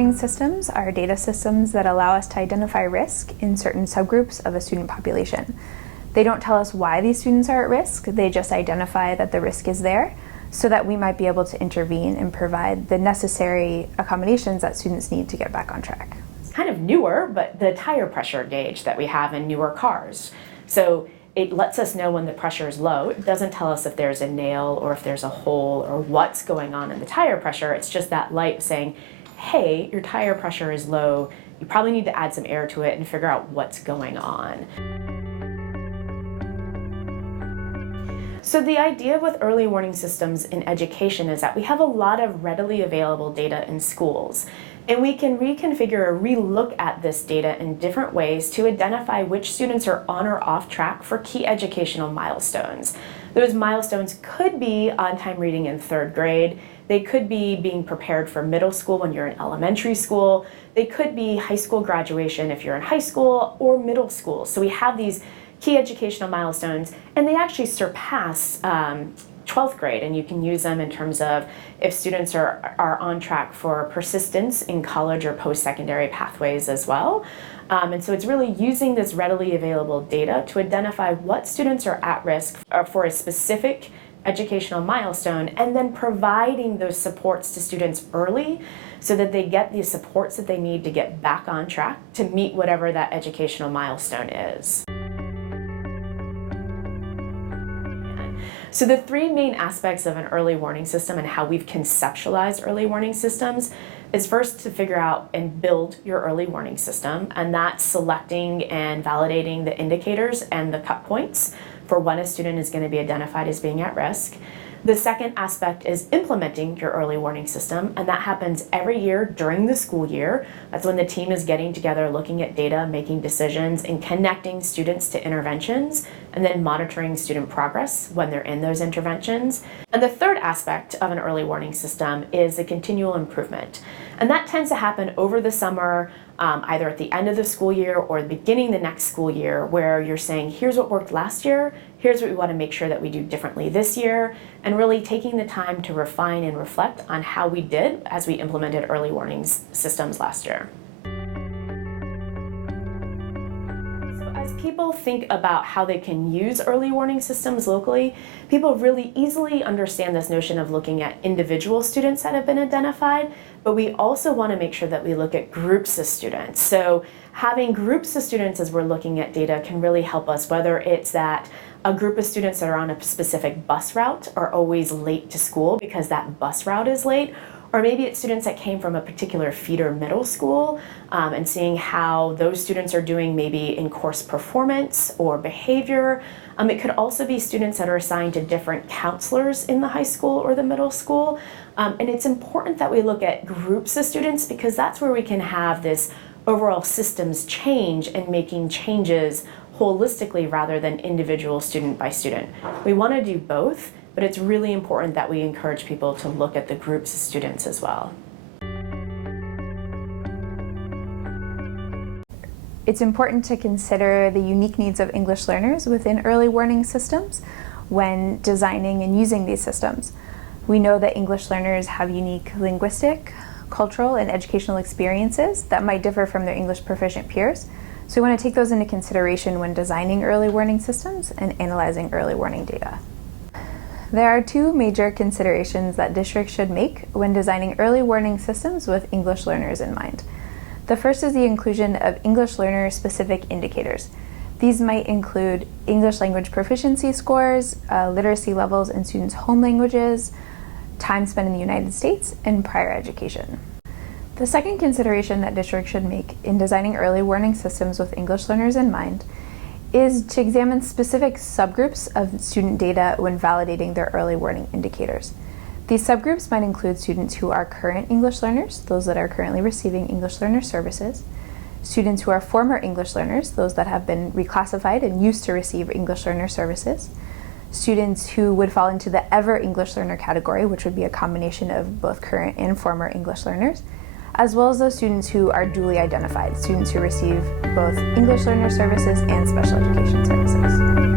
warning systems are data systems that allow us to identify risk in certain subgroups of a student population. They don't tell us why these students are at risk, they just identify that the risk is there so that we might be able to intervene and provide the necessary accommodations that students need to get back on track. It's kind of newer, but the tire pressure gauge that we have in newer cars. So it lets us know when the pressure is low. It doesn't tell us if there's a nail or if there's a hole or what's going on in the tire pressure. It's just that light saying, hey, your tire pressure is low. You probably need to add some air to it and figure out what's going on. So the idea with early warning systems in education is that we have a lot of readily available data in schools. And we can reconfigure or relook at this data in different ways to identify which students are on or off track for key educational milestones. Those milestones could be on-time reading in 3rd grade. They could be being prepared for middle school when you're in elementary school. They could be high school graduation if you're in high school or middle school. So we have these key educational milestones, and they actually surpass 12th grade, and you can use them in terms of if students are on track for persistence in college or post-secondary pathways as well. And so it's really using this readily available data to identify what students are at risk for a specific educational milestone, and then providing those supports to students early so that they get the supports that they need to get back on track to meet whatever that educational milestone is. So the 3 main aspects of an early warning system and how we've conceptualized early warning systems is first to figure out and build your early warning system, and that's selecting and validating the indicators and the cut points for when a student is going to be identified as being at risk. The second aspect is implementing your early warning system, and that happens every year during the school year. That's when the team is getting together, looking at data, making decisions, and connecting students to interventions, and then monitoring student progress when they're in those interventions. And the third aspect of an early warning system is the continual improvement. And that tends to happen over the summer, either at the end of the school year or the beginning of the next school year, where you're saying, here's what worked last year, here's what we want to make sure that we do differently this year, and really taking the time to refine and reflect on how we did as we implemented early warning systems last year. As people think about how they can use early warning systems locally, people really easily understand this notion of looking at individual students that have been identified, but we also want to make sure that we look at groups of students. So having groups of students as we're looking at data can really help us, whether it's that a group of students that are on a specific bus route are always late to school because that bus route is late, or maybe it's students that came from a particular feeder middle school and seeing how those students are doing maybe in course performance or behavior. It could also be students that are assigned to different counselors in the high school or the middle school. And it's important that we look at groups of students because that's where we can have this overall systems change and making changes holistically rather than individual student by student. We want to do both, but it's really important that we encourage people to look at the groups of students as well. It's important to consider the unique needs of English learners within early warning systems when designing and using these systems. We know that English learners have unique linguistic, cultural, and educational experiences that might differ from their English proficient peers. So we want to take those into consideration when designing early warning systems and analyzing early warning data. There are 2 major considerations that districts should make when designing early warning systems with English learners in mind. The first is the inclusion of English learner-specific indicators. These might include English language proficiency scores, literacy levels in students' home languages, time spent in the United States, and prior education. The second consideration that districts should make in designing early warning systems with English learners in mind is to examine specific subgroups of student data when validating their early warning indicators. These subgroups might include students who are current English learners, those that are currently receiving English learner services, students who are former English learners, those that have been reclassified and used to receive English learner services, students who would fall into the ever English learner category, which would be a combination of both current and former English learners, as well as those students who are dually identified, students who receive both English learner services and special education services.